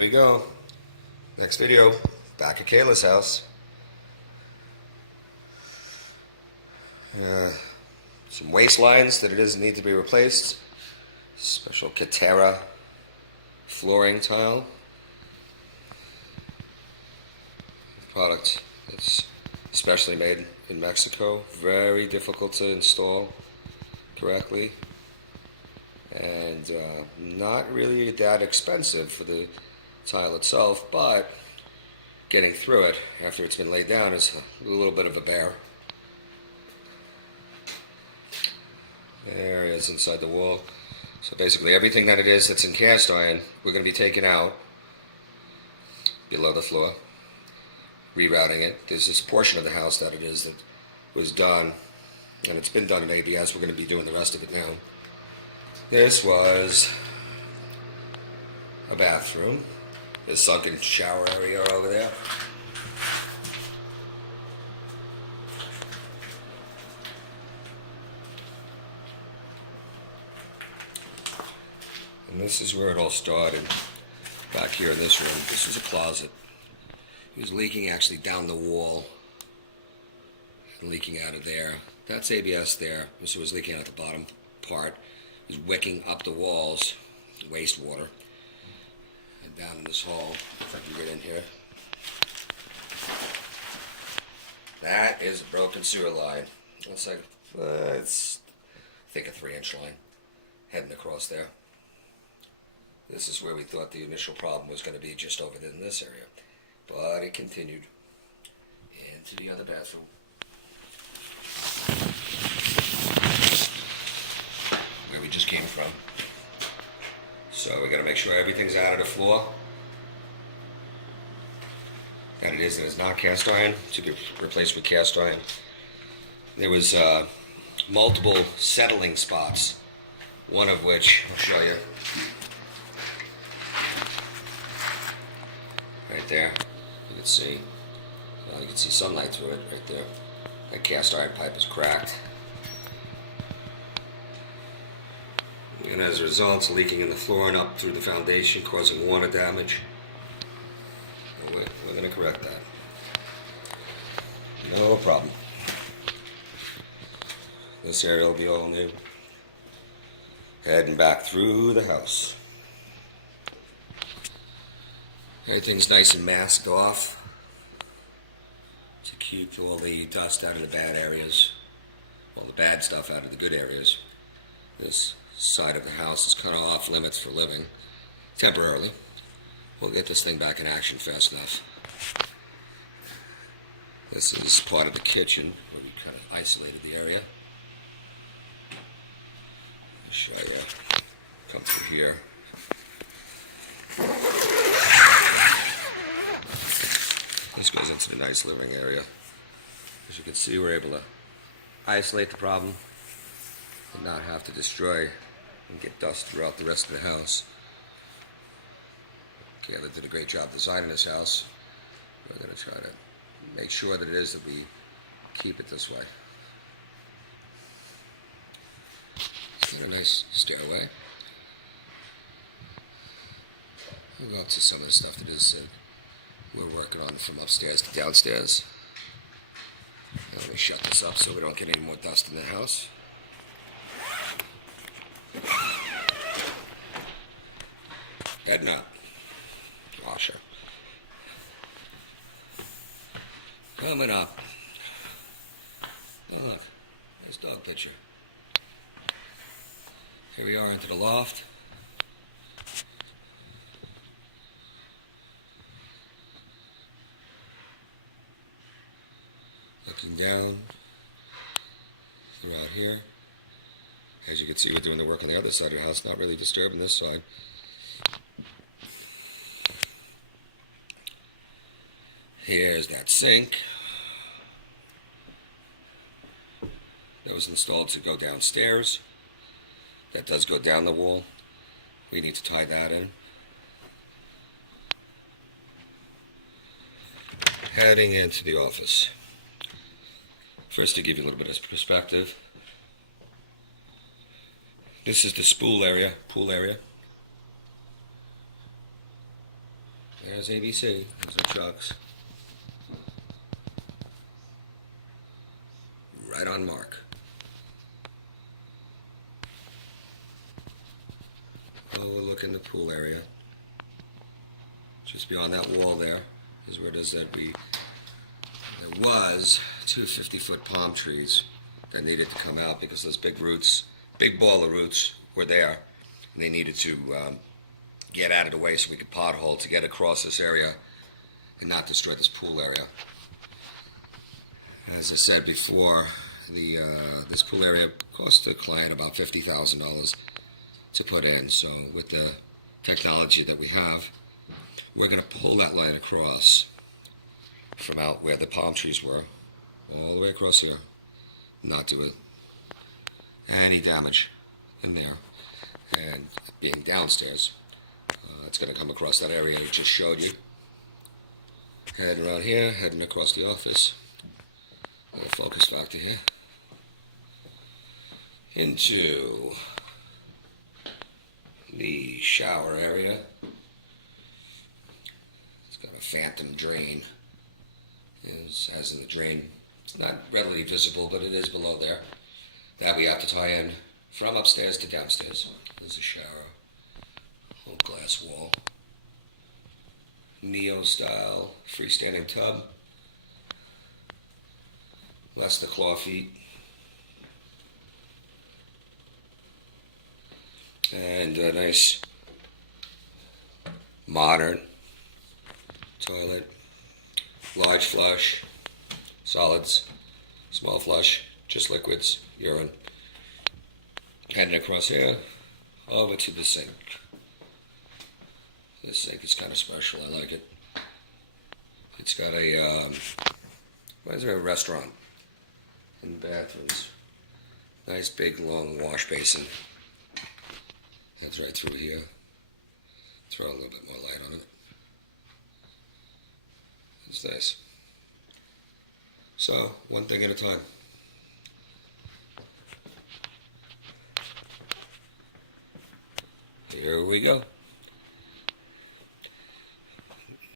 There you go. Next video, back at Kayla's house. Some waste lines that it doesn't need to be replaced. Special Katera flooring tile. Product that's specially made in Mexico. Very difficult to install correctly. And not really that expensive for the tile itself, but getting through it after it's been laid down is a little bit of a bear. There it is inside the wall. So basically everything that it is that's in cast iron, we're going to be taking out below the floor, rerouting it. There's this portion of the house that it is that was done, and it's been done in ABS. We're going to be doing the rest of it now. This was a bathroom. The sunken shower area over there. And this is where it all started. Back here in this room. This is a closet. It was leaking actually down the wall. And leaking out of there. That's ABS there. So it was leaking out the bottom part. It was wicking up the walls. Wastewater. And down in this hall, if I can get in here. That is a broken sewer line. It's like, it's, I think, a 3-inch line heading across there. This is where we thought the initial problem was going to be, just over in this area. But it continued into the other bathroom. Where we just came from. So we got to make sure everything's out of the floor. That it is and is not cast iron, to be replaced with cast iron. There was multiple settling spots, one of which I'll show you. Right there, you can see sunlight through it right there. That cast iron pipe is cracked. And as a result, it's leaking in the floor and up through the foundation, causing water damage. We're going to correct that. No problem. This area will be all new. Heading back through the house. Everything's nice and masked off to keep all the dust out of the bad areas, all the bad stuff out of the good areas. This side of the house is kind of off limits for living, temporarily. We'll get this thing back in action fast enough. This is part of the kitchen, where we kind of isolated the area. I'll show you. Come through here. This goes into the nice living area. As you can see, we're able to isolate the problem and not have to destroy and get dust throughout the rest of the house. Chandler did a great job designing this house. We're going to try to make sure that it is that we keep it this way. It's a nice stairway. We'll go up to some of the stuff that is we're working on from upstairs to downstairs. Now let me shut this up so we don't get any more dust in the house. Heading up. Washer. Coming up. Oh, look, nice dog picture. Here we are into the loft. Looking down throughout here. As you can see, we're doing the work on the other side of the house, not really disturbing this side. Here's that sink that was installed to go downstairs. That does go down the wall. We need to tie that in. Heading into the office. First, to give you a little bit of perspective, this is the pool area. There's ABC. There's the Chucks. Right on mark. Overlooking the pool area. Just beyond that wall there is where it is that there was 2 50-foot palm trees that needed to come out because those big roots, big ball of roots were there. And they needed to get out of the way so we could pothole to get across this area and not destroy this pool area. As I said before, this pool area cost the client about $50,000 to put in. So with the technology that we have, we're going to pull that line across from out where the palm trees were, all the way across here, not do any damage in there. And being downstairs, it's going to come across that area I just showed you. Heading around here, heading across the office. Little focus factor here. Into the shower area. It's got a phantom drain. As in the drain, it's not readily visible, but it is below there. That we have to tie in from upstairs to downstairs. There's a shower. Whole glass wall. Neo-style freestanding tub. That's the claw feet. And a nice modern toilet. Large flush, solids, small flush, just liquids, urine. Heading across here, over to the sink. This sink is kind of special, I like it. It's got a restaurant and bathrooms. Nice big long wash basin. That's right through here. Throw a little bit more light on it. It's nice. So, one thing at a time. Here we go.